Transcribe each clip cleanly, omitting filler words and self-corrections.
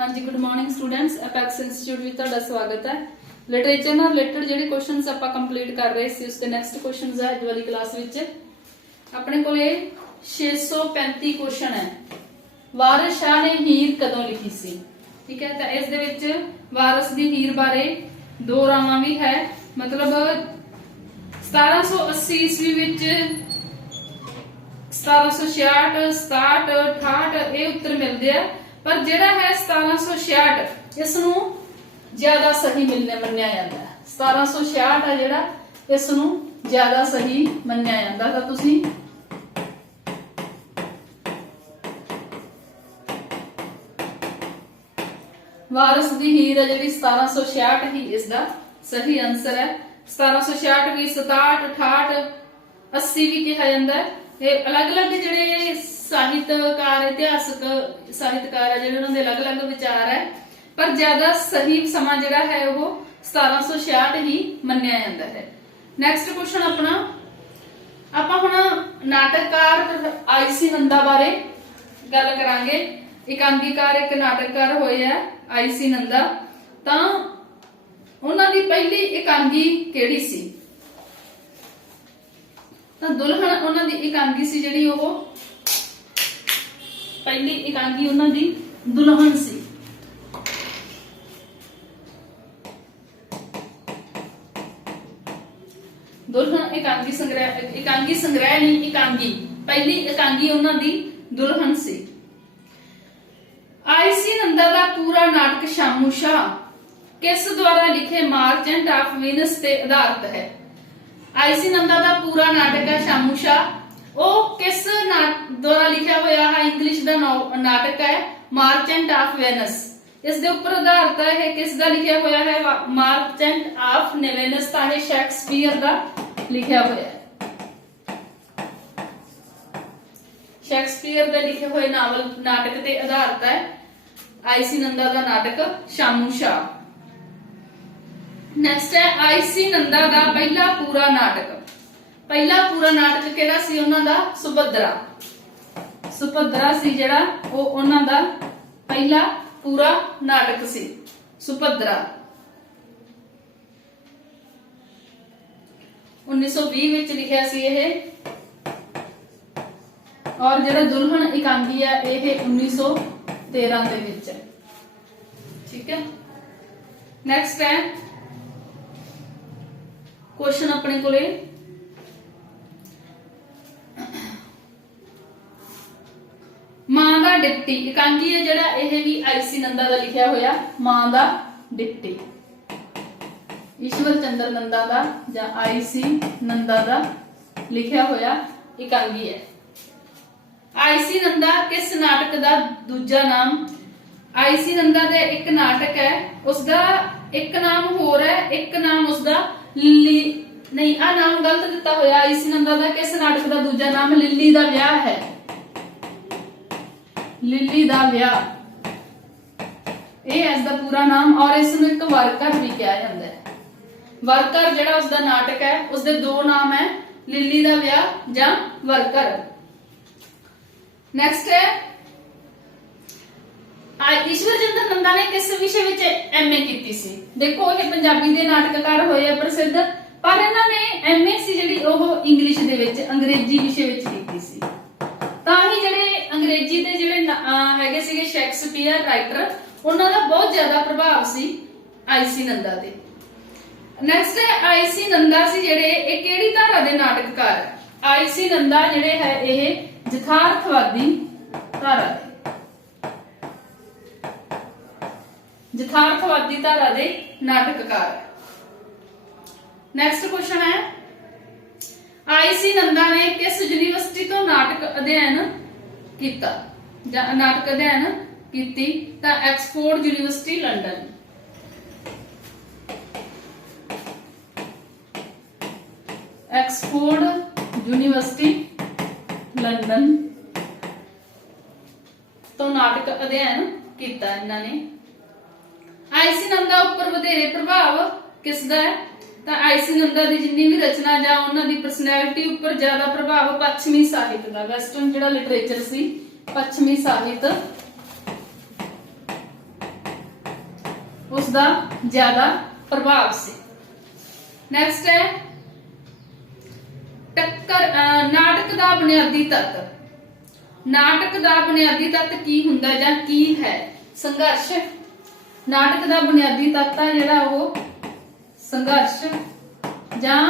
हाँ जी, good morning students. Apex institute में तुहाडा स्वागत है। लिटरेचर नाल रिलेटेड जिहड़े क्वेश्चंस आपां कंप्लीट कर रहे सी उसके नेक्स्ट क्वेश्चंस है अज वाली क्लास विच अपने कोले 635 क्वेश्चन है। वारिस शाह ने हीर कदों लिखी सी? ठीक है, तो इस दे विच वारिस दी हीर बारे दो रावां भी है। मतलब 1780 ईस्वी विच 1766 67 68 ये उत्तर मिलते हैं, पर जिहड़ा है 1766 इसनू ज्यादा सही मन्निया जाता है। 1766 है जिहड़ा इसनू ज्यादा सही मन्निया जाता। तो तुसी वारिस दी हीर है जिहड़ी 1766 ही इसका सही आंसर है। 1766 भी 67 68 80 भी कहा जाता है। ये अलग अलग जिहड़े साहित्यकार इतिहासक साहित्यकार है जिहड़े उन्हां दे अलग अलग विचार है, पर ज्यादा सही समा जिहड़ा है वो 1766 ही मन्निया जाता है। नेक्स्ट क्वेश्चन अपना आपां हुण नाटककार आईसी नंदा बारे गल करांगे। एकांगीकार एक नाटककार होए है आईसी नंदा। तां उन्हां दी पहली एकांगी किहड़ी सी? तां दुल्हन उन्हां दी एकांगी सी जिहड़ी ओह पहली एकांगी उन्हां दी दुल्हन सी। दुल्हन एकांगी संग्रह नहीं एकांगी, पहली एकांगी उन्हां दी दुल्हन सी। आईसी नंदा दा पूरा नाटक शामू शाह किस द्वारा लिखे मार्चेंट ऑफ वीनस ते आधारित है? आईसी नंदा दा पूरा नाटक है शामू शाह, वो किस द्वारा लिखा होया है? इंग्लिश दा नाटक है मार्चेंट ऑफ वेनस। इस दे ऊपर आधारित है किस दा लिखा होया है? मार्चेंट ऑफ वेनस दा है शेक्सपियर दा लिखा होया है। शेक्सपियर दे लिखे हुए नावल नाटक ते आधारित है आईसी नंदा दा नाटक शामू शाह। नेक्स्ट है आईसी नंदा दा पहला पूरा नाटक। पहला पूरा नाटक केड़ा सी उन्हां दा? सुभद्रा। सुभद्रा सी जेड़ा वो उन्हां दा पहला पूरा नाटक सी सुभद्रा। 1920 विच लिखिया सी ये, और जेड़ा दुल्हन एकांगी है ये 1913 दे विच है। ठीक है, नेक्स्ट है क्वेश्चन अपने कोले मां दा डिप्टी। एकांगी है जेड़ा यह भी आईसी नंदा दा लिखिया होया मां दा डिप्टी। ईश्वर चंद्र नंदा दा या आईसी नंदा दा लिखिया होया एकांगी है। आईसी नंदा किस नाटक दा दूजा नाम? आईसी नंदा दे एक नाटक है उसका एक नाम होर है, एक नाम उसका लिली नहीं, आ नाम गलत दिता होया। आईसी नंदा दा किस नाटक दा दूजा नाम लिली दा ब्याह है। लिली दा ब्याह ये इसका पूरा नाम, और इसनूं एक वर्कर भी कहा जाता है। वर्कर जिहड़ा उसका नाटक है उसके दो नाम है, लिली दा ब्याह या वर्कर। नेक्स्ट है ईश्वर चंद्र नंदा ने किस विषय विच एमए कीती सी? देखो ये पंजाबी दे नाटककार होए प्रसिद्ध, पर इन्हां ने एमए सी जिहड़ी ओह इंग्लिश दे विच अंग्रेजी विषय विच कीती सी। तां ही जिहड़े अंग्रेजी दे जिहड़े हैगे सीगे शेक्सपियर राइटर उन्हां दा बहुत ज्यादा प्रभाव सी आईसी नंदा दे। नेक्स्ट है आईसी नंदा सी जिहड़े ये किहड़ी धारा दे नाटककार? आईसी नंदा जिहड़े है ये यथार्थवादी धारा दे, यथार्थवादी धारा दे नाटककार। नेक्स्ट क्वेश्चन है आईसी नंदा ने किस यूनिवर्सिटी तो नाटक अध्ययन किया या नाटक अध्ययन कीती? तां एक्सफोर्ड यूनिवर्सिटी लंडन। एक्सफोर्ड यूनिवर्सिटी लंडन तो नाटक अध्ययन किया इन्हां ने। आईसी नंदा उपर वधेरे प्रभाव किसदा है? तां आईसी नंदा दी जिन्नी भी रचना जां उन्हां दी पर्सनैलिटी उपर ज्यादा प्रभाव पश्चिमी साहित्य दा, वेस्टर्न जिहड़ा लिटरेचर सी पश्चिमी साहित्य उसका ज्यादा प्रभाव सी। नेक्स्ट है टक्कर नाटक का बुनियादी तत्त। नाटक का बुनियादी तत्त की हुंदा जां की है? संघर्ष। नाटक का बुनियादी तत्त है जिहड़ा वो संघर्ष जां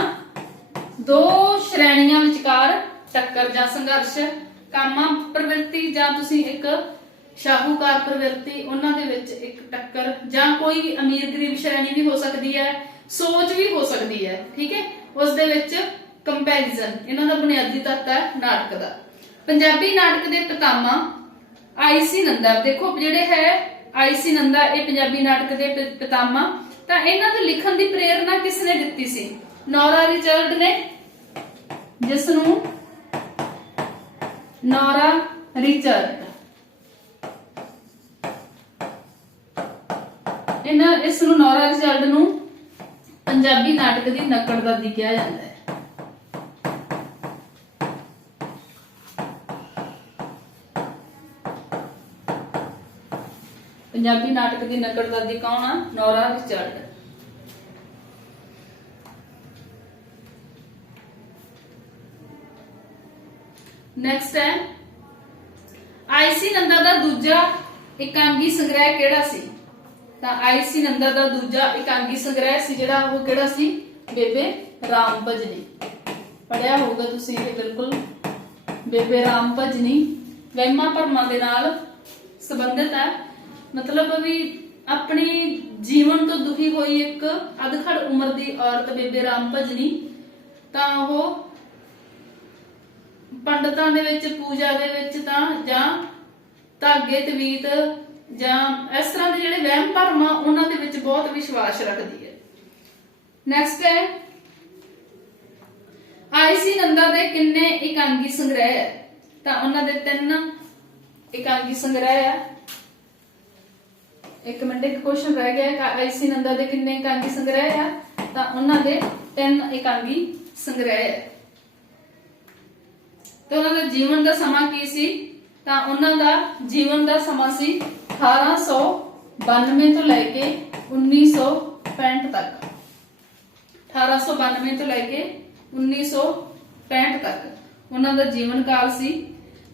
दो श्रेणियां विचकार टक्कर जां संघर्ष। कामा प्रवृत्ति जां तुसीं एक शाहूकार प्रवृत्ति उन्हां दे विच एक टक्कर जां कोई भी अमीर गरीब श्रेणी भी हो सकती है, सोच भी हो सकती है, ठीक है। उस दे विच कंपैरिजन इन्हां दा बुनियादी तत्त है नाटक दा। पंजाबी नाटक दे पितामा आई.सी. नंदा, देखो जिहड़े है आई.सी. नंदा ये पंजाबी नाटक दे पितामा। तां इन्हां दे लिखण दी प्रेरणा किसने दित्ती सी? नोरा रिचर्ड ने, जिसनूं नोरा रिचर्ड इसनूं नोरा रिचर्ड नूं पंजाबी नाटक दी नकड़दादी कहा जाता है। पंजाबी नाटक दी नकड़दादी कौन आ? Norah Richard. नेक्स्ट है आई.सी. नंदा दा दूजा एकांगी संग्रह किहड़ा सी? तां आई.सी. नंदा दा दूजा एकांगी संग्रह सी जिहड़ा वो किहड़ा सी? बेबे राम भजनी। पढ़िया होगा तुसीं ये बिल्कुल। बेबे राम भजनी वहमां भरमां दे नाल संबंधित है, मतलब भी अपनी जीवन तो दुखी हुई एक अधखड़ उम्र दी औरत बेबे राम भजनी तां ओह पंडितां दे विच पूजा दे विच तां जां धागे तवीत जां इस तरह के जिहड़े वहम भरम आ उन्हां दे विच बहुत विश्वास रखदी है। नेक्स्ट है आई.सी. नंदा दे किन्ने एकांगी संग्रह है? तां उन्हां दे 3 एकांगी संग्रह है। एक मिनट एक क्वेश्चन रह गया, आई.सी. नंदा दे किन्ने एकांगी संग्रह है? तां उन्हां दे 3 एकांगी संग्रह है। तो उन्हां दा जीवन दा समा की सी? तां उन्हां दा जीवन दा समा सी 1892 तो लैके 1965 तक। 1892 तो लैके 1965 तक उन्हां दा जीवन काल सी।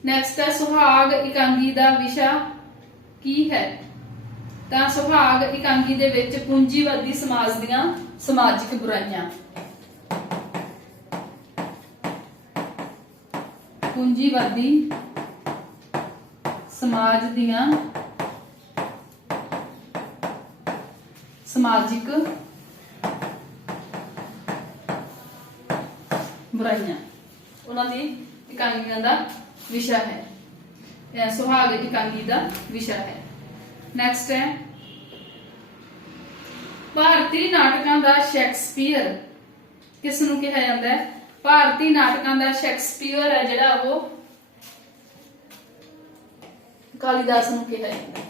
नेक्स्ट है सुहाग एकांगी दा विशा की है? तां सुहाग एकांगी दे विच पूंजीवादी समाज दियां समाजिक बुराइयां। पूंजीवादी समाज दियां समाजिक बुराइयां उन्हां दी एकांगियां दा विशा है। सुहाग एकांगी दा विशा है। नेक्स्ट है भारतीय नाटकां दा शेक्सपीयर किसनूं कहा जाता है? भारतीय नाटकां दा शेक्सपीयर है जिहड़ा वो कालिदास नूं कहा जाता है।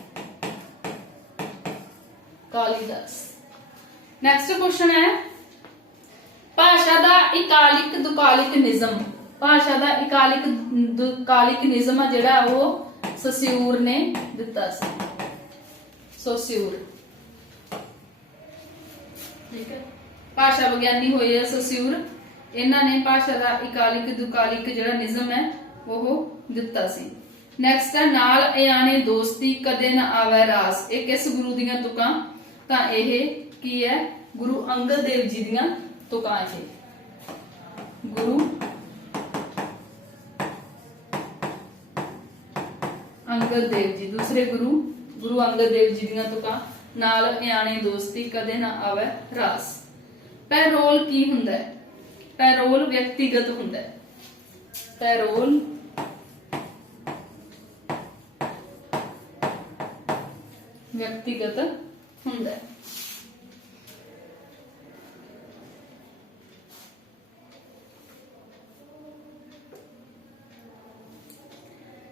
कालिदास। नेक्स्ट क्वेश्चन है भाषा दा इकालिक दुकालिक निज़म। भाषा दा इकालिक दुकालिक निज़म जिहड़ा वो सोस्यूर ने दिता सी। सोस्यूर, ठीक है, भाषा विज्ञानी होए सोस्यूर। इन्हां ने भाषा दा इकालिक दुकालिक जिहड़ा निज़म है वो दिता सी। नेक्स्ट है नाल अयाने दोस्ती कदे ना आवे रास। ये किस गुरु दियां तुकां? तां यह की है? गुरु अंगद देव जी दियां तुकां। गुरु अंगद देव जी, दूसरे गुरु गुरु अंगद देव जी दियां तुकां। नाल अयाने दोस्ती कदे ना आवे रास। पैरोल की हुंदा है? पैरोल व्यक्तिगत हुंदा है। पैरोल व्यक्तिगत हुंदा है।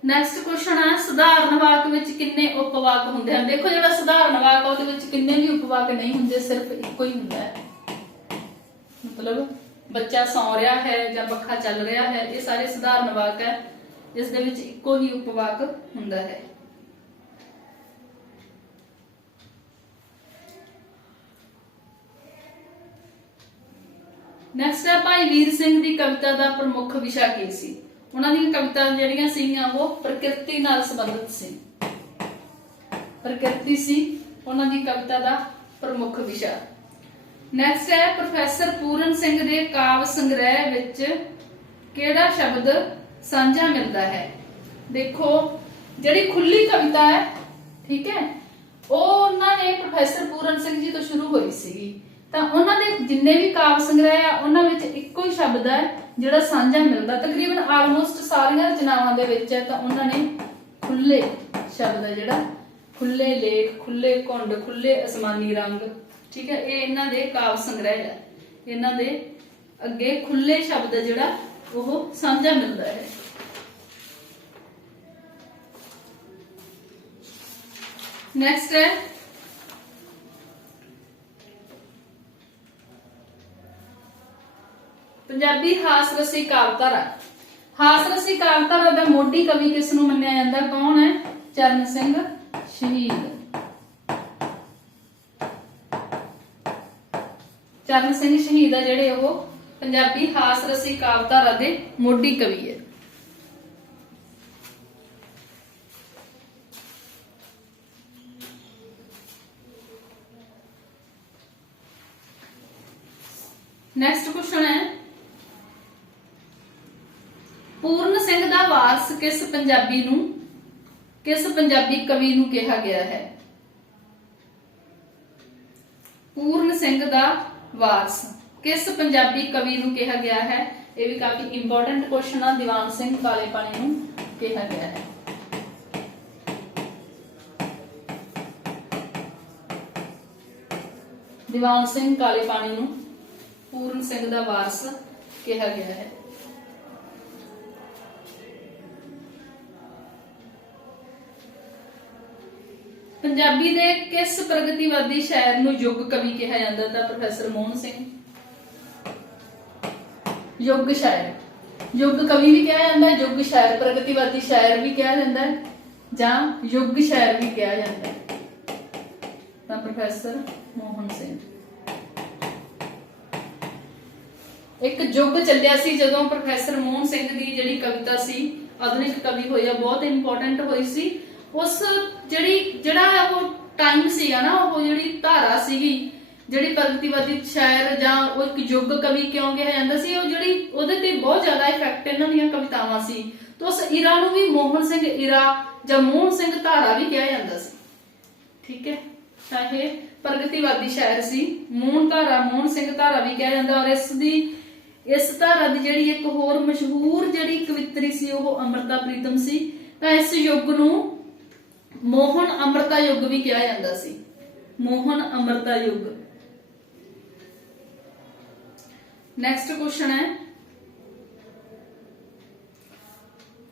नेक्स्ट क्वेश्चन है सधारण वाक विच किन्ने उपवाक हुंदे हैं? देखो जिहड़ा सधारण वाक उहदे विच किन्ने भी उपवाक नहीं हुंदे, सिर्फ इक्को ही हुंदा है। मतलब बच्चा सौ रहा है या पखा चल रहा है, ये सारे सधारण वाक है, इस दे विच इक्को ही उपवाक हुंदा है। ਨੈਕਸਟ ਹੈ ਭਾਈ ਵੀਰ ਸਿੰਘ ਦੀ ਕਵਿਤਾ ਦਾ ਪ੍ਰਮੁੱਖ ਵਿਸ਼ਾ ਕੀ ਸੀ। ਉਹਨਾਂ ਦੀਆਂ ਕਵਿਤਾ ਜਿਹੜੀਆਂ ਸੀਗੀਆਂ ਉਹ ਪ੍ਰਕਿਰਤੀ ਨਾਲ ਸੰਬੰਧਿਤ ਸੀ। ਪ੍ਰਕਿਰਤੀ ਸੀ ਉਹਨਾਂ ਦੀ ਕਵਿਤਾ ਦਾ ਪ੍ਰਮੁੱਖ ਵਿਸ਼ਾ। ਨੈਕਸਟ ਹੈ ਪ੍ਰੋਫੈਸਰ ਪੂਰਨ ਸਿੰਘ ਦੇ ਕਾਵਿ ਸੰਗ੍ਰਹਿ ਵਿੱਚ ਕਿਹੜਾ ਸ਼ਬਦ ਸਾਂਝਾ ਮਿਲਦਾ ਹੈ। ਦੇਖੋ ਜਿਹੜੀ ਖੁੱਲੀ ਕਵਿਤਾ ਹੈ, ਠੀਕ ਹੈ, ਉਹ ਉਹਨਾਂ ਨੇ ਪ੍ਰੋਫੈਸਰ ਪੂਰਨ ਸਿੰਘ ਜੀ ਤੋਂ ਸ਼ੁਰੂ ਹੋਈ ਸੀਗੀ। ਤਾਂ ਉਹਨਾਂ ਦੇ ਜਿੰਨੇ ਵੀ ਕਾਵਿ ਸੰਗ੍ਰਹਿ ਆ ਉਹਨਾਂ ਵਿੱਚ ਇੱਕੋ ਹੀ ਸ਼ਬਦ ਹੈ ਜਿਹੜਾ ਸਾਂਝਾ ਮਿਲਦਾ। ਤਕਰੀਬਨ ਆਲਮੋਸਟ ਸਾਰੀਆਂ ਰਚਨਾਵਾਂ ਦੇ ਵਿੱਚ ਹੈ ਤਾਂ ਉਹਨਾਂ ਨੇ ਖੁੱਲੇ ਸ਼ਬਦ ਹੈ ਜਿਹੜਾ ਖੁੱਲੇ ਲੇਖ, ਖੁੱਲੇ ਘੁੰਡ, ਖੁੱਲੇ ਅਸਮਾਨੀ ਰੰਗ, ਠੀਕ ਹੈ, ਇਹ ਇਹਨਾਂ ਦੇ ਕਾਵਿ ਸੰਗ੍ਰਹਿ ਹੈ। ਇਹਨਾਂ ਦੇ ਅੱਗੇ ਖੁੱਲੇ ਸ਼ਬਦ ਜਿਹੜਾ ਉਹ ਸਾਂਝਾ ਮਿਲਦਾ ਹੈ। ਨੈਕਸਟ ਹੈ ਪੰਜਾਬੀ ਹਾਸ ਰਸੀ ਕਾਵਿਧਾਰਾ। ਹਾਸ ਰਸੀ ਕਾਵਿਧਾਰਾ ਦਾ ਮੋਢੀ ਕਵੀ ਕਿਸ ਨੂੰ ਮੰਨਿਆ ਜਾਂਦਾ, ਕੌਣ ਹੈ? ਚਰਨ ਸਿੰਘ ਸ਼ਹੀਦ। ਚਰਨ ਸਿੰਘ ਸ਼ਹੀਦ ਆ ਜਿਹੜੇ ਉਹ ਪੰਜਾਬੀ ਹਾਸ ਰਸੀ ਕਾਵਿਧਾਰਾ ਦੇ ਮੋਢੀ ਕਵੀ ਹੈ। ਨੈਕਸਟ ਕੁਐਸਚਨ ਹੈ ਪੂਰਨ ਸਿੰਘ ਦਾ ਵਾਰਸ ਕਿਸ ਪੰਜਾਬੀ ਕਵੀ ਨੂੰ ਕਿਹਾ ਗਿਆ ਹੈ। ਪੂਰਨ ਸਿੰਘ ਦਾ ਵਾਰਸ ਕਿਸ ਪੰਜਾਬੀ ਕਵੀ ਨੂੰ ਕਿਹਾ ਗਿਆ ਹੈ। ਇਹ ਵੀ ਕਾਫੀ ਇੰਪੋਰਟੈਂਟ ਕੁਐਸਚਨ ਆ। ਦੀਵਾਨ ਸਿੰਘ ਕਾਲੇ ਪਾਣੀ ਨੂੰ ਕਿਹਾ ਗਿਆ ਹੈ। ਦੀਵਾਨ ਸਿੰਘ ਕਾਲੇ ਪਾਣੀ ਨੂੰ ਪੂਰਨ ਸਿੰਘ ਦਾ ਵਾਰਸ ਕਿਹਾ ਗਿਆ ਹੈ। ਪੰਜਾਬੀ ਦੇ ਕਿਸ ਪ੍ਰਗਤੀਵਾਦੀ ਸ਼ਾਇਰ ਨੂੰ ਯੁੱਗ ਕਵੀ ਕਿਹਾ ਜਾਂਦਾ ਤਾਂ ਪ੍ਰੋਫੈਸਰ ਮੋਹਨ ਸਿੰਘ। ਯੁੱਗ ਸ਼ਾਇਰ, ਯੁੱਗ ਕਵੀ ਵੀ ਕਿਹਾ ਜਾਂਦਾ ਹੈ, ਯੁੱਗ ਸ਼ਾਇਰ, ਪ੍ਰਗਤੀਵਾਦੀ ਸ਼ਾਇਰ ਵੀ ਕਿਹਾ ਜਾਂਦਾ ਹੈ ਜਾਂ ਯੁੱਗ ਸ਼ਾਇਰ ਵੀ ਕਿਹਾ ਜਾਂਦਾ ਹੈ ਤਾਂ ਪ੍ਰੋਫੈਸਰ ਮੋਹਨ ਸਿੰਘ। ਇੱਕ ਯੁੱਗ ਚੱਲਿਆ ਸੀ ਜਦੋਂ ਪ੍ਰੋਫੈਸਰ ਮੋਹਨ ਸਿੰਘ ਦੀ ਜਿਹੜੀ ਕਵਿਤਾ ਸੀ ਆਧੁਨਿਕ ਕਵੀ ਹੋਈ ਆ, ਬਹੁਤ ਇੰਪੋਰਟੈਂਟ ਹੋਈ ਸੀ। ਉਸ ਜਿਹੜਾ ਉਹ ਟਾਈਮ ਸੀਗਾ ਨਾ, ਉਹ ਜਿਹੜੀ ਧਾਰਾ ਸੀਗੀ, ਜਿਹੜੀ ਪ੍ਰਗਤੀਵਾਦੀ ਸ਼ਾਇਰ ਜਾਂ ਉਹ ਇੱਕ ਯੁੱਗ ਕਵੀ ਕਿਉਂ ਕਿਹਾ ਜਾਂਦਾ ਸੀ, ਉਹ ਜਿਹੜੀ ਉਹਦੇ ਤੇ ਬਹੁਤ ਜ਼ਿਆਦਾ ਇਫੈਕਟ ਇਹਨਾਂ ਦੀਆਂ ਕਵਿਤਾਵਾਂ ਸੀ। ਤਾਂ ਉਸ ਇਰਾ ਨੂੰ ਵੀ ਮੋਹਨ ਸਿੰਘ ਇਰਾ ਜਾਂ ਮੋਹਨ ਸਿੰਘ ਧਾਰਾ ਵੀ ਕਿਹਾ ਜਾਂਦਾ ਸੀ, ਠੀਕ ਹੈ। ਤਾਂ ਇਹ ਪ੍ਰਗਤੀਵਾਦੀ ਸ਼ਾਇਰ ਸੀ। ਮੋਹਨ ਸਿੰਘ ਧਾਰਾ ਵੀ ਕਿਹਾ ਜਾਂਦਾ। ਔਰ ਇਸ ਧਾਰਾ ਦੀ ਜਿਹੜੀ ਇੱਕ ਹੋਰ ਮਸ਼ਹੂਰ ਜਿਹੜੀ ਕਵਿਤਰੀ ਸੀ ਉਹ ਅੰਮ੍ਰਿਤਾ ਪ੍ਰੀਤਮ ਸੀ। ਤਾਂ ਇਸ ਯੁੱਗ ਨੂੰ ਮੋਹਨ ਅੰਮ੍ਰਿਤਾ ਯੁੱਗ ਵੀ ਕਿਹਾ ਜਾਂਦਾ ਸੀ। ਮੋਹਨ ਅੰਮ੍ਰਿਤਾ ਯੁੱਗ। ਨੈਕਸਟ ਕੁਐਸਚਨ ਹੈ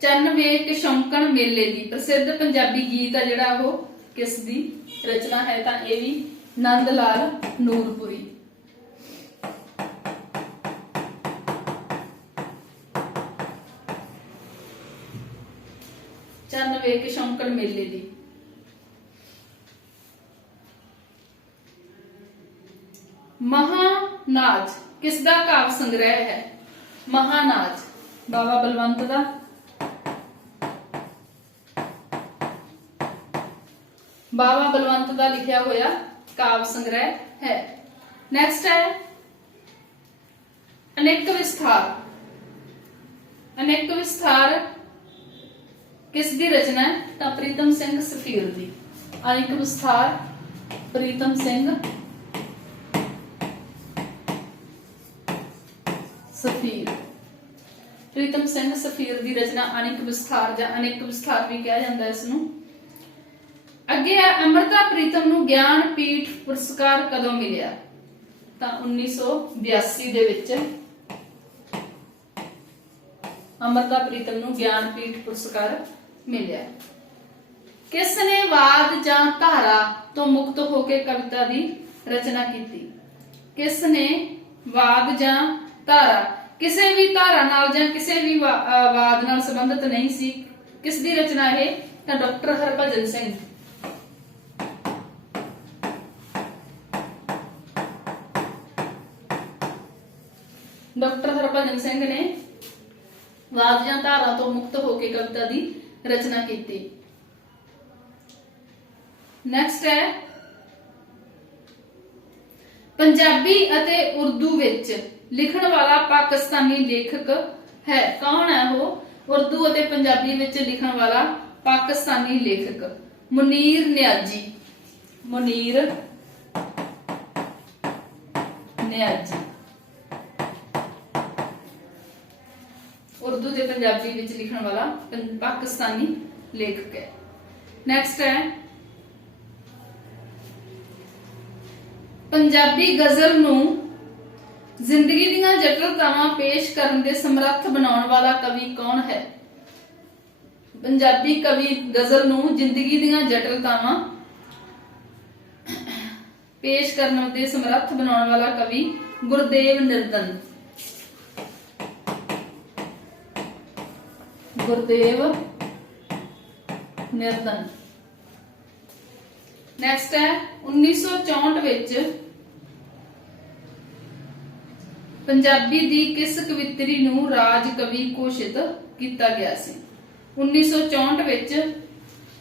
ਚੰਨ ਵੇਖ ਸ਼ੌਂਕਣ ਮੇਲੇ ਦੀ ਪ੍ਰਸਿੱਧ ਪੰਜਾਬੀ ਗੀਤ ਆ ਜਿਹੜਾ ਉਹ ਕਿਸ ਦੀ ਰਚਨਾ ਹੈ ਤਾਂ ਇਹ ਵੀ ਨੰਦ ਲਾਲ ਨੂਰਪੁਰੀ। ਚੰਨ ਵੇਖ ਸ਼ੌਂਕਣ ਮੇਲੇ ਦੀ। ਮਹਾਨਾਜ ਕਿਸ ਦਾ ਕਾਵਿ ਸੰਗ੍ਰਹਿ ਹੈ। ਮਹਾਨਾਜ ਬਾਬਾ ਬਲਵੰਤ ਦਾ। ਬਾਬਾ ਬਲਵੰਤ ਦਾ ਲਿਖਿਆ ਹੋਇਆ ਕਾਵਿ ਸੰਗ੍ਰਹਿ ਹੈ। ਨੈਕਸਟ ਹੈ ਅਨੇਕ ਵਿਸਥਾਰ। ਅਨੇਕ ਵਿਸਥਾਰ ਕਿਸ ਦੀ ਰਚਨਾ ਹੈ ਤਾਂ ਪ੍ਰੀਤਮ ਸਿੰਘ ਸਫੀਰ ਦੀ। ਅਨੇਕ ਵਿਸਥਾਰ ਪ੍ਰੀਤਮ ਸਿੰਘ ਸਫੀਰ। ਪ੍ਰੀਤਮ ਸਿੰਘ ਸਫੀਰ ਦੀ ਰਚਨਾ ਅਨੇਕ ਵਿਸਥਾਰ ਜਾਂ ਅਨੇਕ ਵਿਸਥਾਰ ਵੀ ਕਿਹਾ ਜਾਂਦਾ ਇਸ ਨੂੰ। ਅੱਗੇ ਹੈ ਅੰਮ੍ਰਿਤਾ ਪ੍ਰੀਤਮ ਨੂੰ ਗਿਆਨ ਪੀਠ ਪੁਰਸਕਾਰ ਕਦੋਂ ਮਿਲਿਆ ਤਾਂ 1982 ਦੇ ਵਿੱਚ ਅੰਮ੍ਰਿਤਾ ਪ੍ਰੀਤਮ ਨੂੰ ਗਿਆਨ ਪੀਠ ਪੁਰਸਕਾਰ ਮਿਲਿਆ। ਕਿਸ ਨੇ ਵਾਦ ਜਾਂ ਧਾਰਾ ਤੋਂ ਮੁਕਤ ਹੋ ਕੇ ਕਵਿਤਾ ਦੀ ਰਚਨਾ ਕੀਤੀ। ਕਿਸ ਨੇ ਵਾਦ ਜਾਂ ਧਾਰਾ, ਕਿਸੇ ਵੀ ਧਾਰਾ ਨਾਲ ਜਾਂ ਕਿਸੇ ਵੀ ਵਾਦ ਨਾਲ ਸੰਬੰਧਿਤ ਨਹੀਂ ਸੀ। ਕਿਸ ਦੀ ਰਚਨਾ ਇਹ ਤਾਂ ਡਾਕਟਰ ਹਰਭਜਨ ਸਿੰਘ। ਹਰਭਜਨ ਸਿੰਘ ਨੇ ਵਾਦੀਆਂ ਧਾਰਾਂ ਤੋਂ ਮੁਕਤ ਹੋ ਕੇ ਕਵਿਤਾ ਦੀ ਰਚਨਾ ਕੀਤੀ। ਨੈਕਸਟ ਹੈ ਪੰਜਾਬੀ ਅਤੇ ਉਰਦੂ ਵਿੱਚ ਲਿਖਣ ਵਾਲਾ ਪਾਕਿਸਤਾਨੀ ਲੇਖਕ ਹੈ। ਕੌਣ ਹੈ ਉਹ? ਉਰਦੂ ਅਤੇ ਪੰਜਾਬੀ ਵਿੱਚ ਲਿਖਣ ਵਾਲਾ ਪਾਕਿਸਤਾਨੀ ਲੇਖਕ ਮੁਨੀਰ ਨਿਆਜ਼ੀ। ਮੁਨੀਰ ਨਿਆਜ਼ੀ ਉਰਦੂ ਤੇ ਪੰਜਾਬੀ ਵਿੱਚ ਲਿਖਣ ਵਾਲਾ ਪਾਕਿਸਤਾਨੀ ਲੇਖਕ ਹੈ। ਨੈਕਸਟ ਹੈ ਪੰਜਾਬੀ ਗਜ਼ਲ ਨੂੰ ਜ਼ਿੰਦਗੀ ਦੀਆਂ ਜਟਿਲਤਾਵਾਂ ਪੇਸ਼ ਕਰਨ ਦੇ ਸਮਰੱਥ ਬਣਾਉਣ ਵਾਲਾ ਕਵੀ ਕੌਣ ਹੈ? ਪੰਜਾਬੀ ਕਵੀ ਗਜ਼ਲ ਨੂੰ ਜ਼ਿੰਦਗੀ ਦੀਆਂ ਜਟਿਲਤਾਵਾਂ ਪੇਸ਼ ਕਰਨ ਦੇ ਸਮਰੱਥ ਬਣਾਉਣ ਵਾਲਾ ਕਵੀ ਗੁਰਦੇਵ ਨਿਰਦਨ। ਗੁਰਦੇਵ ਨਿਰਦਨ। ਨੈਕਸਟ ਹੈ 1964 ਵਿੱਚ ਪੰਜਾਬੀ ਦੀ ਕਿਸ ਕਵਿੱਤਰੀ ਨੂੰ ਰਾਜ ਕਵੀ ਘੋਸ਼ਿਤ ਕੀਤਾ ਗਿਆ ਸੀ? 1964 ਵਿੱਚ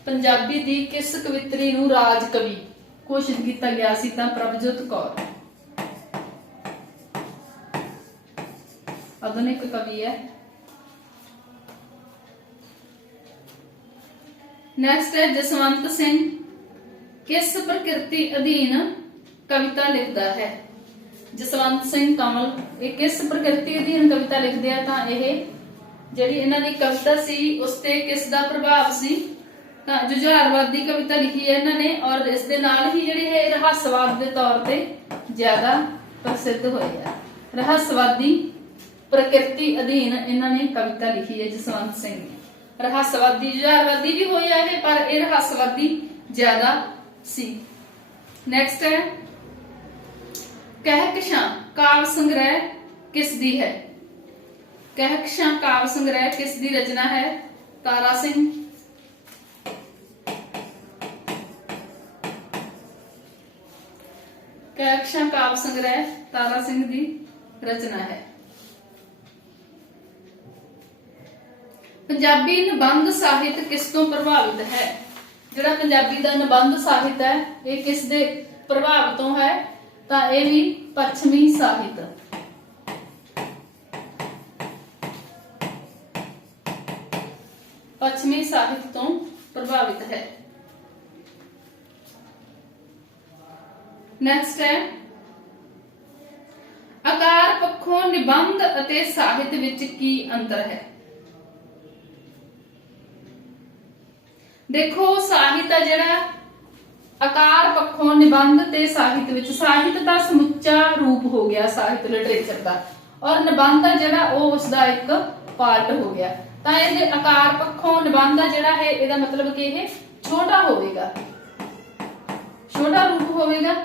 ਪੰਜਾਬੀ ਦੀ ਕਿਸ ਕਵਿੱਤਰੀ ਨੂੰ ਰਾਜ ਕਵੀ ਘੋਸ਼ਿਤ ਕੀਤਾ ਗਿਆ ਸੀ? ਤਾਂ ਪ੍ਰਭਜੋਤ ਕੌਰ ਆਧੁਨਿਕ ਕਵੀ ਹੈ। ਨੈਕਸਟ ਹੈ ਜਸਵੰਤ ਸਿੰਘ ਕਿਸ ਪ੍ਰਕਿਰਤੀ ਅਧੀਨ ਕਵਿਤਾ ਲਿਖਦਾ ਹੈ? ਜਸਵੰਤ ਸਿੰਘ ਕਮਲ ਇਹ ਕਿਸ ਪ੍ਰਕਿਰਤੀ ਅਧੀਨ ਕਵਿਤਾ ਲਿਖਦੇ ਆ? ਤਾਂ ਇਹ ਜਿਹੜੀ ਇਹਨਾਂ ਦੀ ਕਵਿਤਾ ਸੀ ਉਸ ਤੇ ਕਿਸ ਦਾ ਪ੍ਰਭਾਵ ਸੀ? ਤਾਂ ਜੁਝਾਰਵਾਦੀ ਕਵਿਤਾ ਲਿਖੀ ਹੈ ਇਹਨਾਂ ਨੇ, ਔਰ ਇਸ ਦੇ ਨਾਲ ਹੀ ਜਿਹੜੀ ਹੈ ਰਹੱਸਵਾਦ ਦੇ ਤੌਰ ਤੇ ਜ਼ਿਆਦਾ ਪ੍ਰਸਿੱਧ ਹੋਈ ਹੈ। ਰਹੱਸਵਾਦੀ ਪ੍ਰਕਿਰਤੀ ਅਧੀਨ ਇਹਨਾਂ ਨੇ ਕਵਿਤਾ ਲਿਖੀ ਹੈ ਜਸਵੰਤ ਸਿੰਘ ਨੇ। ਰਹੱਸਵਾਦੀ ਜੁਝਾਰਵਾਦੀ ਵੀ ਹੋਇਆ ਹੈ ਪਰ ਇਹ ਰਹੱਸਵਾਦੀ ਜ਼ਿਆਦਾ ਸੀ। ਨੈਕਸਟ ਹੈ ਕਹਿਕਸ਼ਾਂ ਕਾਵਿ ਸੰਗ੍ਰਹਿ ਕਿਸ ਦੀ ਹੈ? ਕਹਿਕਸ਼ਾਂ ਕਾਵਿ ਸੰਗ੍ਰਹਿ ਕਿਸ ਦੀ ਰਚਨਾ ਹੈ? ਤਾਰਾ ਸਿੰਘ। ਕਹਿਕਸ਼ਾਂ ਕਾਵਿ ਸੰਗ੍ਰਹਿ ਤਾਰਾ ਸਿੰਘ ਦੀ ਰਚਨਾ ਹੈ। ਪੰਜਾਬੀ ਨਿਬੰਧ ਸਾਹਿਤ ਕਿਸ ਤੋਂ ਪ੍ਰਭਾਵਿਤ ਹੈ? ਜਿਹੜਾ ਪੰਜਾਬੀ ਦਾ ਨਿਬੰਧ ਸਾਹਿਤ ਹੈ ਇਹ ਕਿਸ ਦੇ ਪ੍ਰਭਾਵ ਤੋਂ ਹੈ? ਤਾਂ ਇਹ ਵੀ ਪੱਛਮੀ ਸਾਹਿਤ। ਪੱਛਮੀ ਸਾਹਿਤ ਤੋਂ ਪ੍ਰਭਾਵਿਤ ਹੈ। ਨੈਕਸਟ ਹੈ ਆਕਾਰ ਪੱਖੋਂ ਨਿਬੰਧ ਅਤੇ ਸਾਹਿਤ ਵਿੱਚ ਕੀ ਅੰਤਰ ਹੈ? ਦੇਖੋ ਸਾਹਿਤ ਹੈ ਜਿਹੜਾ ਆਕਾਰ ਪੱਖੋਂ ਨਿਬੰਧ ਤੇ ਸਾਹਿਤ ਵਿੱਚ, ਸਾਹਿਤ ਦਾ ਸਮੁੱਚਾ ਰੂਪ ਹੋ ਗਿਆ ਸਾਹਿਤ ਲਿਟਰੇਚਰ ਦਾ, ਔਰ ਨਿਬੰਧ ਹੈ ਜਿਹੜਾ ਉਹ ਉਸ ਦਾ ਇੱਕ ਪਾਰਟ ਹੋ ਗਿਆ। ਤਾਂ ਇਹਦੇ ਆਕਾਰ ਪੱਖੋਂ ਨਿਬੰਧ ਹੈ ਜਿਹੜਾ ਹੈ ਇਹਦਾ ਮਤਲਬ ਕਿ ਇਹ ਛੋਟਾ ਹੋਵੇਗਾ, ਛੋਟਾ ਰੂਪ ਹੋਵੇਗਾ।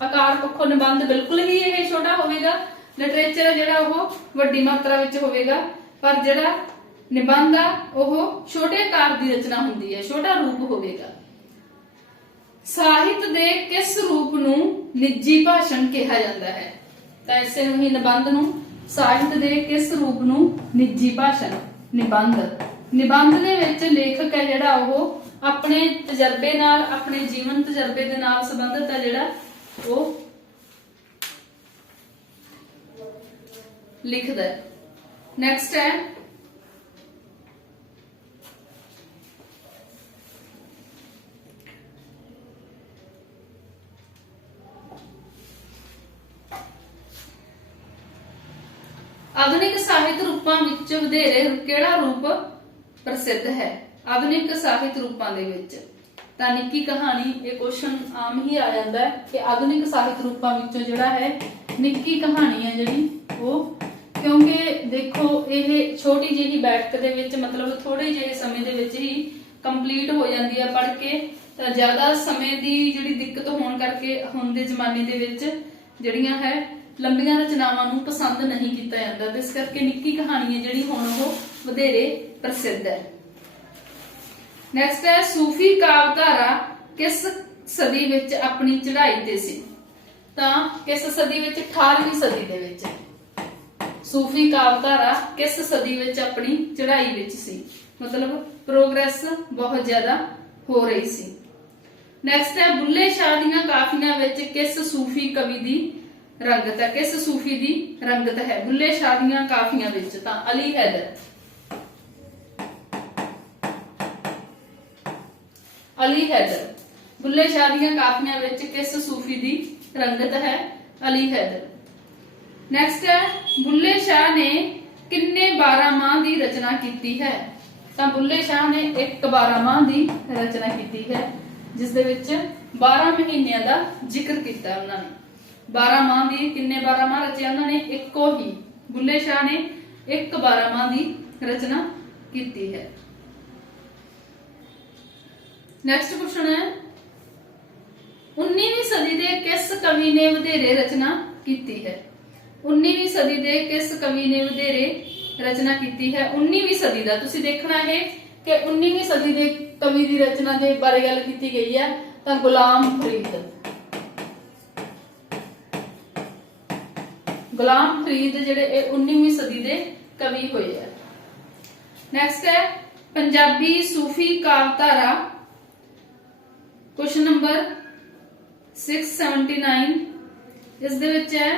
ਆਕਾਰ ਪੱਖੋਂ ਨਿਬੰਧ ਬਿਲਕੁਲ ਹੀ ਇਹ ਛੋਟਾ ਹੋਵੇਗਾ। ਲਿਟਰੇਚਰ ਜਿਹੜਾ ਉਹ ਵੱਡੀ ਮਾਤਰਾ ਵਿੱਚ ਹੋਵੇਗਾ, ਪਰ ਜਿਹੜਾ ਨਿਬੰਧ ਆ ਉਹ ਛੋਟੇ ਆਕਾਰ ਦੀ ਰਚਨਾ ਹੁੰਦੀ ਹੈ, ਛੋਟਾ ਰੂਪ ਹੋਵੇਗਾ। ਸਾਹਿਤ ਦੇ ਕਿਸ ਰੂਪ ਨੂੰ ਨਿੱਜੀ ਭਾਸ਼ਣ ਕਿਹਾ ਜਾਂਦਾ ਹੈ? ਤਾਂ ਇਸੇ ਨੂੰ ਹੀ ਨਿਬੰਧ ਨੂੰ ਸਾਹਿਤ ਦੇ ਕਿਸ ਰੂਪ ਨੂੰ ਨਿੱਜੀ ਭਾਸ਼ਣ ਨਿਬੰਧ। ਨਿਬੰਧ ਦੇ ਵਿੱਚ ਲੇਖਕ ਹੈ ਜਿਹੜਾ ਉਹ ਆਪਣੇ ਤਜਰਬੇ ਨਾਲ, ਆਪਣੇ ਜੀਵਨ ਤਜਰਬੇ ਦੇ ਨਾਲ ਸੰਬੰਧਿਤ ਹੈ ਜਿਹੜਾ ਉਹ ਲਿਖਦਾ ਹੈ। ਨੈਕਸਟ ਹੈ ਆਧੁਨਿਕ ਸਾਹਿਤ ਰੂਪਾਂ ਵਿੱਚ ਵਧੇਰੇ ਕਿਹੜਾ ਰੂਪ ਪ੍ਰਸਿੱਧ ਹੈ? ਆਧੁਨਿਕ ਸਾਹਿਤ ਰੂਪਾਂ ਦੇ ਵਿੱਚ ਤਾਂ ਨਿੱਕੀ ਕਹਾਣੀ, ਇਹ ਕੁਐਸਚਨ ਆਮ ਹੀ ਆ ਜਾਂਦਾ ਹੈ ਕਿ ਆਧੁਨਿਕ ਸਾਹਿਤ ਰੂਪਾਂ ਵਿੱਚੋਂ ਜਿਹੜਾ ਹੈ ਨਿੱਕੀ ਕਹਾਣੀ ਹੈ ਜਿਹੜੀ ਉਹ, ਕਿਉਂਕਿ ਦੇਖੋ ਇਹ ਛੋਟੀ ਜਿਹੀ ਬੈਠਕ ਦੇ ਵਿੱਚ ਮਤਲਬ ਥੋੜੇ ਜਿਹੇ ਸਮੇਂ ਦੇ ਵਿੱਚ ਹੀ ਕੰਪਲੀਟ ਹੋ ਜਾਂਦੀ ਹੈ ਪੜ੍ਹ ਕੇ। ਤਾਂ ਜ਼ਿਆਦਾ ਸਮੇਂ ਦੀ ਜਿਹੜੀ ਦਿੱਕਤ ਹੋਣ ਕਰਕੇ ਹੁਣ ਦੇ ਜ਼ਮਾਨੇ ਦੇ ਵਿੱਚ ਜਿਹੜੀਆਂ ਹੈ ਲੰਬੀਆਂ ਰਚਨਾਵਾਂ ਨੂੰ ਪਸੰਦ ਨਹੀਂ ਕੀਤਾ ਜਾਂਦਾ, ਇਸ ਕਰਕੇ ਨਿੱਕੀ ਕਹਾਣੀ ਹੈ ਜਿਹੜੀ ਹੁਣ ਉਹ ਵਧੇਰੇ ਪ੍ਰਸਿੱਧ ਹੈ। ਨੈਕਸਟ ਹੈ ਸੂਫੀ ਕਾਵਿਧਾਰਾ ਕਿਸ ਸਦੀ ਵਿੱਚ ਆਪਣੀ ਚੜ੍ਹਾਈ ਤੇ ਸੀ? ਤਾਂ ਕਿਸ ਸਦੀ ਵਿੱਚ? 18ਵੀਂ ਸਦੀ ਦੇ ਵਿੱਚ सूफी कावधारा किस सदी विच अपनी चढ़ाई विच सी, मतलब प्रोग्रेस बहुत ज्यादा हो रही सी। नेक्स्ट है बुल्ले शाह दीयां काफियां विच किस सूफी कवि दी रंगत है, किस सूफी दी रंगत है बुल्ले शाह दीयां काफियां विच? तां अली हैदर। अली हैदर बुल्ले शाह दीयां काफियां विच किस सूफी दी रंगत है? अली हैदर। नेक्स्ट है बुल्ले शाह ने किन्ने 12 माह की रचना की है? तो बुल्ले शाह ने एक 12 माह की रचना की है, जिस दे विच 12 महीनों का जिक्र किया उन्होंने। 12 माह की किन्ने 12 माह रचे उन्होंने? इको ही बुल्ले शाह ने एक 12 माह की रचना की है। नेक्स्ट क्वेश्चन है 19वीं सदी के किस कवि ने वधेरे रचना की है? 19वीं सदी के किस कवि ने वधेरे रचना की है? 19वीं सदी का तुसी देखना है कि 19वीं सदी के कवि की रचना के बारे गल की गई है तो गुलाम फरीद। गुलाम फरीद जिहड़े 19वीं सदी के कवि होए है। नेक्स्ट है पंजाबी सूफी कावधारा, क्वेश्चन नंबर 679 इस दे विच है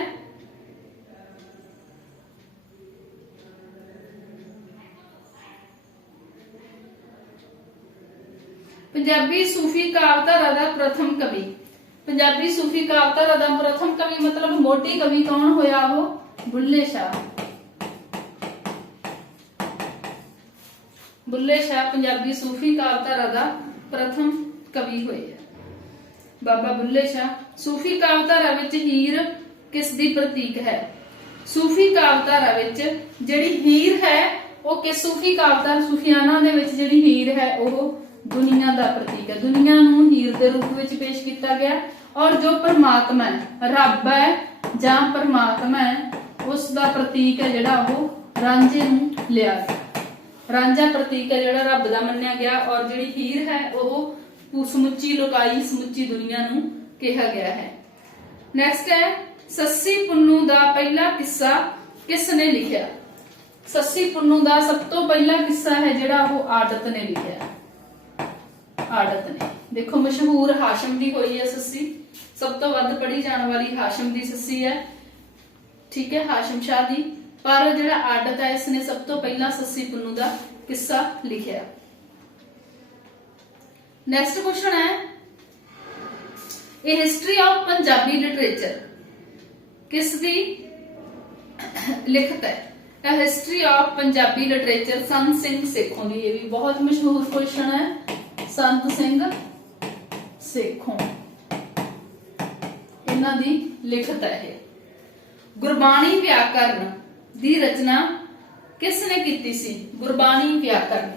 पंजाबी सूफी कावधारा दा प्रथम कवि। पंजाबी सूफी कावधारा दा प्रथम कवि मतलब मोटी कवि कौन होया? वो बुल्ले शाह। बुल्ले शाह पंजाबी सूफी कावधारा दा प्रथम कवि होए है। बाबा बुल्ले शाह। सूफी कावधारा विच हीर किस दी प्रतीक है? सूफी कावधारा विच जिहड़ी हीर है वो किस सूफी कावधारा सूफियाना दे विच जिहड़ी हीर है वो दुनिया का प्रतीक है। दुनिया नूं हीर के रूप में पेश किया गया और जो परमात्मा है रब है जां परमात्मा है उसका प्रतीक है जिहड़ा वो रांझे नूं लिया गया। रांझा प्रतीक है जिहड़ा रब दा मन्निया गया और जिहड़ी हीर है वो समुची लुकाई समुची दुनिया नूं कहा गया है। नेक्स्ट है सस्सी पुन्नू दा पहला किस्सा किसने लिखिया? सस्सी पुन्नू दा सब तो पहला किस्सा है जिहड़ा वो आदत ने लिखिया। आदत ने देखो मशहूर हाशम दी होई है सस्सी, सब तो वध पढ़ी जाने वाली हाशम दी सस्सी है, ठीक है, हाशम शाह दी। पर जिहड़ा आदत है इसने सब तो पहला सस्सी पुन्नू दा किस्सा लिखिया। नेक्स्ट क्वेश्चन है ए हिस्ट्री ऑफ पंजाबी लिटरेचर किस दी लिखत है? ए हिस्ट्री ऑफ पंजाबी लिटरेचर संत सिंह सेखों दी। ये भी बहुत मशहूर क्वेश्चन है। संत सिंह सेखों इन्हां दी लिखत है। गुरबाणी व्याकरण दी रचना किसने की सी? गुरबाणी व्याकरण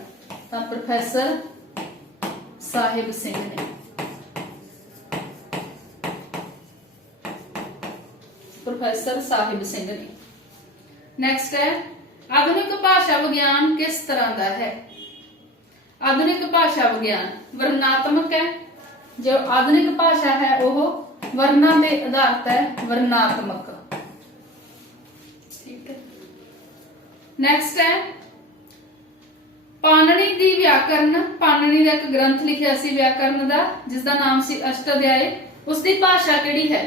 तां प्रोफेसर साहिब सिंह ने। प्रोफेसर साहिब सिंह ने। नेक्स्ट है आधुनिक भाषा विज्ञान किस तरह का है? आधुनिक भाषा विज्ञान वर्णात्मक है। जो आधुनिक भाषा है वह वर्णा के आधारित है, वर्णात्मक, ठीक है। नेक्स्ट है पाणिनि दी व्याकरण। पाणिनि दा एक ग्रंथ लिखिया सी व्याकरण दा जिसका नाम सी अष्टाध्याय। उसकी भाषा केड़ी है?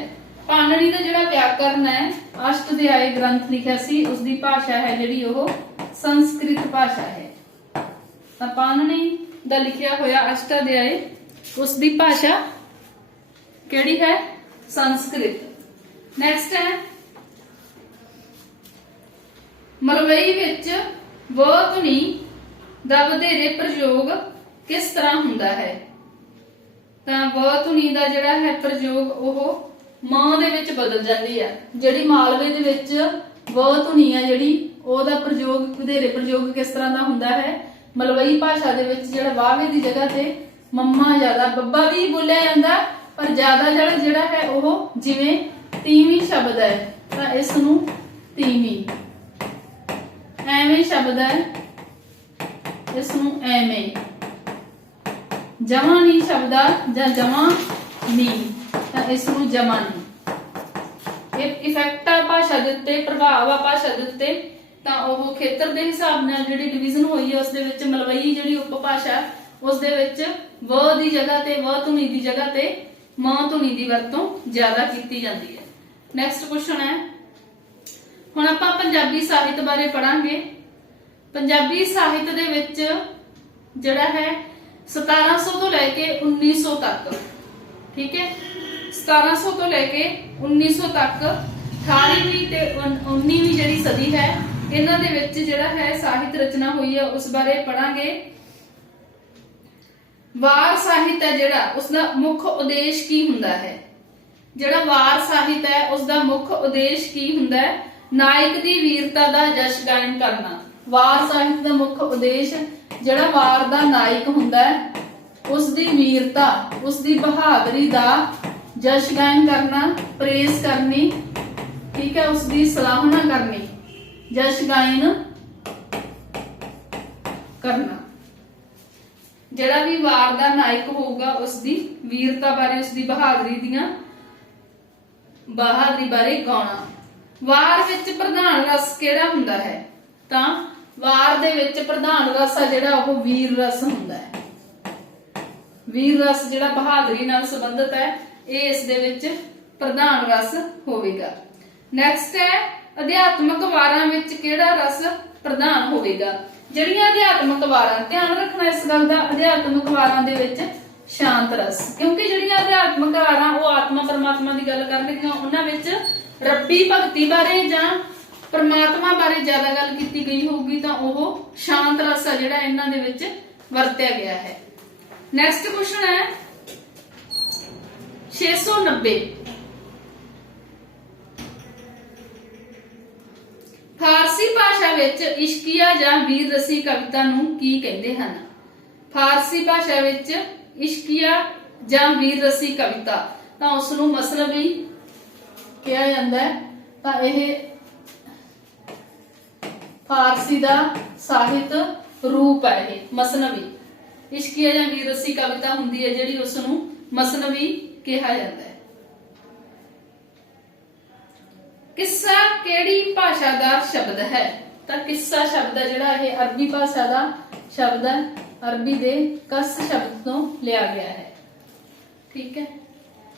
पाणिनि दा जिहड़ा व्याकरण है अष्टाध्याय ग्रंथ लिखिया सी उसकी भाषा है जिहड़ी ओह संस्कृत भाषा है। तां पाणिनि दा लिखिया होया अष्टाध्याय उसकी भाषा केड़ी है? संस्कृत। नेक्स्ट है मलवई विच व ध्वनि दा वधेरे प्रयोग किस तरह हुंदा है? तां व ध्वनि दा जिहड़ा है प्रयोग ओह मां दे विच बदल जाती है। जिहड़ी मालवे दे विच व ध्वनि है जिहड़ी ओहदा प्रयोग वधेरे प्रयोग किस तरह दा हुंदा है? मलवई भाषा दे विच जिहड़ा वावे दी जगह ते मम्मा ज्यादा बब्बा भी बोलिया जांदा पर ज्यादा जिहड़ा है ओह जिवें तीवीं शब्द है तां इस नूं तीवीं, एवें शब्द है इस नूं एवें, जमा नी शब्द जां जमा नी तां इस नूं जमा नी। ਇਫੈਕਟ ਆ ਭਾਸ਼ਾ ਦੇ ਉੱਤੇ, ਪ੍ਰਭਾਵ ਆ ਭਾਸ਼ਾ ਦੇ ਉੱਤੇ, ਤਾਂ ਉਹ ਖੇਤਰ ਦੇ ਹਿਸਾਬ ਨਾਲ ਜਿਹੜੀ ਡਿਵੀਜ਼ਨ ਹੋਈ ਹੈ ਉਸ ਦੇ ਵਿੱਚ ਮਲਵਈ ਜਿਹੜੀ ਉਪਭਾਸ਼ਾ ਉਸ ਦੇ ਵਿੱਚ ਵ ਦੀ ਜਗ੍ਹਾ ਤੇ ਵ ਧੁਨੀ ਦੀ ਜਗ੍ਹਾ ਤੇ ਮ ਧੁਨੀ ਦੀ ਵਰਤੋਂ ਜ਼ਿਆਦਾ ਕੀਤੀ ਜਾਂਦੀ ਹੈ। ਨੈਕਸਟ ਕੁਐਸਚਨ ਹੈ, ਹੁਣ ਆਪਾਂ ਪੰਜਾਬੀ ਸਾਹਿਤ ਬਾਰੇ ਪੜਾਂਗੇ। ਪੰਜਾਬੀ ਸਾਹਿਤ ਦੇ ਵਿੱਚ ਜਿਹੜਾ ਹੈ 1700 ਤੋਂ ਲੈ ਕੇ 1900 ਤੱਕ, ਠੀਕ ਹੈ, 1700 ਤੋਂ ਲੈ ਕੇ 1900 ਤੱਕ 18ਵੀਂ ਤੇ 19ਵੀਂ ਜਿਹੜੀ ਸਦੀ ਹੈ ਇਹਨਾਂ ਦੇ ਵਿੱਚ ਜਿਹੜਾ ਹੈ ਸਾਹਿਤ ਰਚਨਾ ਹੋਈ ਹੈ ਉਸ ਬਾਰੇ ਪੜਾਂਗੇ। ਵਾਰ ਸਾਹਿਤ ਹੈ ਜਿਹੜਾ ਉਸ ਦਾ ਮੁੱਖ ਉਦੇਸ਼ ਕੀ ਹੁੰਦਾ ਹੈ? ਜਿਹੜਾ ਵਾਰ ਸਾਹਿਤ ਹੈ ਉਸ ਦਾ ਮੁੱਖ ਉਦੇਸ਼ ਕੀ ਹੁੰਦਾ ਹੈ? ਨਾਇਕ ਦੀ ਵੀਰਤਾ ਦਾ ਜਸ਼ ਗਾਇਨ ਕਰਨਾ। ਵਾਰ ਸਾਹਿਤ ਦਾ ਮੁੱਖ ਉਦੇਸ਼ ਜਿਹੜਾ ਵਾਰ ਦਾ ਨਾਇਕ ਹੁੰਦਾ ਹੈ ਉਸ ਦੀ ਵੀਰਤਾ, ਉਸ ਦੀ ਬਹਾਦਰੀ ਦਾ ਜਸ਼ ਗਾਇਨ ਕਰਨਾ, ਪ੍ਰੇਜ਼ ਕਰਨੀ, ਠੀਕ ਹੈ, ਉਸ ਦੀ ਸਰਾਹਨਾ ਕਰਨੀ, ਜਸ਼ ਗਾਇਨ ਕਰਨਾ। ਜਿਹੜਾ ਵੀ ਵਾਰ ਦਾ ਨਾਇਕ ਹੋਊਗਾ ਉਸ ਦੀ ਵੀਰਤਾ ਬਾਰੇ, ਉਸ ਦੀ ਬਹਾਦਰੀ ਬਾਰੇ ਗਾਉਣਾ। ਵਾਰ ਵਿੱਚ ਪ੍ਰਧਾਨ ਰਸ ਕਿਹੜਾ ਹੁੰਦਾ ਹੈ? ਤਾਂ ਵਾਰ ਦੇ ਵਿੱਚ ਪ੍ਰਧਾਨ ਰਸ ਆ ਜਿਹੜਾ ਉਹ ਵੀਰ ਰਸ ਹੁੰਦਾ ਹੈ। ਵੀਰ ਰਸ ਜਿਹੜਾ ਬਹਾਦਰੀ ਨਾਲ ਸੰਬੰਧਿਤ ਹੈ ਇਹ ਇਸ ਦੇ ਵਿੱਚ ਪ੍ਰਧਾਨ ਰਸ ਹੋਵੇਗਾ। ਨੈਕਸਟ ਹੈ ਅਧਿਆਤਮਕ ਵਾਰਾਂ ਵਿੱਚ ਕਿਹੜਾ ਰਸ ਪ੍ਰਧਾਨ ਹੋਵੇਗਾ? ਜਿਹੜੀਆਂ ਅਧਿਆਤਮਕ ਵਾਰਾਂ, ਧਿਆਨ ਰੱਖਣਾ ਇਸ ਗੱਲ ਦਾ, ਅਧਿਆਤਮਕ ਵਾਰਾਂ ਦੇ ਵਿੱਚ ਸ਼ਾਂਤ ਰਸ, ਕਿਉਂਕਿ ਜਿਹੜੀਆਂ ਅਧਿਆਤਮਕ ਵਾਰਾਂ ਉਹ ਆਤਮਾ ਪਰਮਾਤਮਾ ਦੀ ਗੱਲ ਕਰਨਗੀਆਂ, ਉਹਨਾਂ ਵਿੱਚ ਰੱਬੀ ਭਗਤੀ ਬਾਰੇ ਜਾਂ ਪਰਮਾਤਮਾ ਬਾਰੇ ਜ਼ਿਆਦਾ ਗੱਲ ਕੀਤੀ ਗਈ ਹੋਊਗੀ, ਤਾਂ ਉਹ ਸ਼ਾਂਤ ਰਸ ਆ ਜਿਹੜਾ ਇਹਨਾਂ ਦੇ ਵਿੱਚ ਵਰਤਿਆ ਗਿਆ ਹੈ। ਨੈਕਸਟ ਕੁਐਸਚਨ ਹੈ 690, ਫਾਰਸੀ ਭਾਸ਼ਾ ਵਿੱਚ ਇਸ਼ਕੀਆ ਜਾਂ ਵੀਰ ਰਸੀ ਕਵਿਤਾ ਨੂੰ ਕੀ ਕਹਿੰਦੇ ਹਨ? ਫਾਰਸੀ ਭਾਸ਼ਾ ਵਿੱਚ ਇਸ਼ਕੀਆ ਜਾਂ ਵੀਰ ਰਸੀ ਕਵਿਤਾ ਤਾਂ ਉਸ ਨੂੰ ਮਸਨਵੀ ਕਿਹਾ ਜਾਂਦਾ ਹੈ। ਤਾਂ ਇਹ ਫਾਰਸੀ ਦਾ ਸਾਹਿਤ ਰੂਪ ਹੈ, ਇਹ ਮਸਨਵੀ। ਇਸ਼ਕੀਆ ਜਾਂ ਵੀਰ ਰਸੀ ਕਵਿਤਾ ਹੁੰਦੀ ਹੈ ਜਿਹੜੀ ਉਸ ਨੂੰ ਮਸਨਵੀ ਕਿਹਾ ਜਾਂਦਾ ਹੈ। ਕਿੱਸਾ ਕਿਹੜੀ ਭਾਸ਼ਾ ਦਾ ਸ਼ਬਦ ਹੈ? ਤਾਂ ਕਿੱਸਾ ਸ਼ਬਦ ਹੈ ਜਿਹੜਾ ਇਹ ਅਰਬੀ ਭਾਸ਼ਾ ਦਾ ਸ਼ਬਦ ਹੈ, ਅਰਬੀ ਦੇ ਕਸ ਸ਼ਬਦ ਤੋਂ ਲਿਆ ਗਿਆ ਹੈ, ਠੀਕ ਹੈ।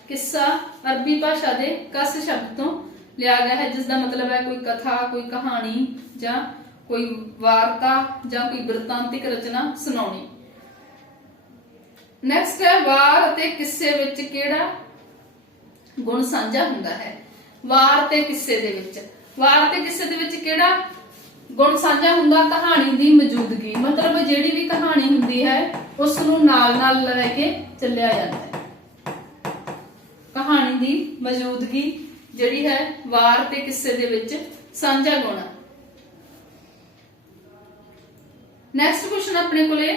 ਕਿੱਸਾ ਅਰਬੀ ਭਾਸ਼ਾ ਦੇ ਕਸ ਸ਼ਬਦ ਤੋਂ ਲਿਆ ਗਿਆ ਹੈ, ਜਿਸ ਦਾ ਮਤਲਬ ਹੈ ਕੋਈ ਕਥਾ, ਕੋਈ ਕਹਾਣੀ ਜਾਂ ਕੋਈ ਵਾਰਤਾ ਜਾਂ ਕੋਈ ਬਿਰਤਾਂਤਿਕ ਰਚਨਾ ਸੁਣਾਉਣੀ। ਨੈਕਸਟ ਹੈ ਵਾਰ ਅਤੇ ਕਿੱਸੇ ਵਿੱਚ ਕਿਹੜਾ ਗੁਣ ਸਾਂਝਾ ਹੁੰਦਾ ਹੈ? ਵਾਰ ਤੇ ਕਿੱਸੇ ਦੇ ਵਿੱਚ, ਵਾਰ ਤੇ ਕਿੱਸੇ ਦੇ ਵਿੱਚ ਕਿਹੜਾ ਗੁਣ ਸਾਂਝਾ ਹੁੰਦਾ? ਕਹਾਣੀ ਦੀ ਮੌਜੂਦਗੀ, ਮਤਲਬ ਜਿਹੜੀ ਵੀ ਕਹਾਣੀ ਹੁੰਦੀ ਹੈ ਉਸ ਨੂੰ ਨਾਲ ਨਾਲ ਲੈ ਕੇ ਚੱਲਿਆ ਜਾਂਦਾ ਹੈ। ਕਹਾਣੀ ਦੀ ਮੌਜੂਦਗੀ ਜਿਹੜੀ ਹੈ ਵਾਰ ਤੇ ਕਿੱਸੇ ਦੇ ਵਿੱਚ ਸਾਂਝਾ ਗੁਣ ਹੈ। ਨੈਕਸਟ ਕੁਐਸਚਨ ਆਪਣੇ ਕੋਲੇ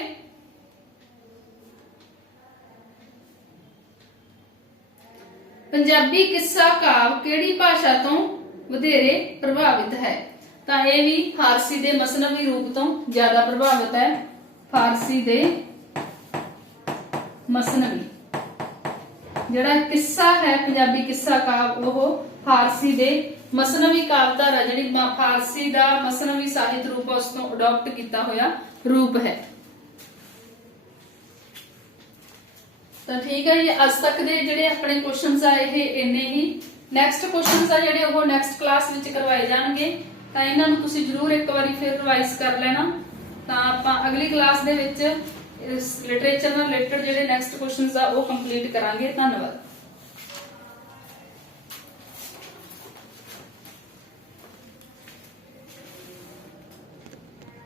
ਪੰਜਾਬੀ ਕਿੱਸਾ ਕਾਵ ਕਿਹੜੀ ਭਾਸ਼ਾ ਤੋਂ ਵਧੇਰੇ ਪ੍ਰਭਾਵਿਤ ਹੈ? ਤਾਂ ਇਹ ਵੀ ਫਾਰਸੀ ਦੇ ਮਸਨਵੀ ਰੂਪ ਤੋਂ ਜ਼ਿਆਦਾ ਪ੍ਰਭਾਵਿਤ ਹੈ। ਫਾਰਸੀ ਦੇ ਮਸਨਵੀ ਜਿਹੜਾ ਕਿੱਸਾ ਹੈ, ਪੰਜਾਬੀ ਕਿੱਸਾ ਕਾਵ, ਉਹ ਫਾਰਸੀ ਦੇ ਮਸਨਵੀ ਕਾਵਧਾਰਾ ਜਿਹੜੀ ਫਾਰਸੀ ਦਾ ਮਸਨਵੀ ਸਾਹਿਤ ਰੂਪ ਉਸ ਤੋਂ ਅਡਾਪਟ ਕੀਤਾ ਹੋਇਆ ਰੂਪ ਹੈ। ਤਾਂ ਠੀਕ ਹੈ ਜੀ, ਅੱਜ ਤੱਕ ਦੇ ਜਿਹੜੇ ਆਪਣੇ ਕੁਐਸਚਨਸ ਆ ਇਹ ਇੰਨੇ ਹੀ। ਨੈਕਸਟ ਕੁਐਸਚਨਸ ਆ ਜਿਹੜੇ ਉਹ ਨੈਕਸਟ ਕਲਾਸ ਵਿੱਚ ਕਰਵਾਏ ਜਾਣਗੇ, ਤਾਂ ਇਹਨਾਂ ਨੂੰ ਤੁਸੀਂ ਜ਼ਰੂਰ ਇੱਕ ਵਾਰੀ ਫਿਰ ਰਿਵਾਈਜ਼ ਕਰ ਲੈਣਾ। ਤਾਂ ਆਪਾਂ ਅਗਲੀ ਕਲਾਸ ਦੇ ਵਿੱਚ ਇਸ ਲਿਟਰੇਚਰ ਨਾਲ ਰਿਲੇਟਡ ਜਿਹੜੇ ਨੈਕਸਟ ਕੁਐਸਚਨਸ ਆ ਉਹ ਕੰਪਲੀਟ ਕਰਾਂਗੇ। ਧੰਨਵਾਦ।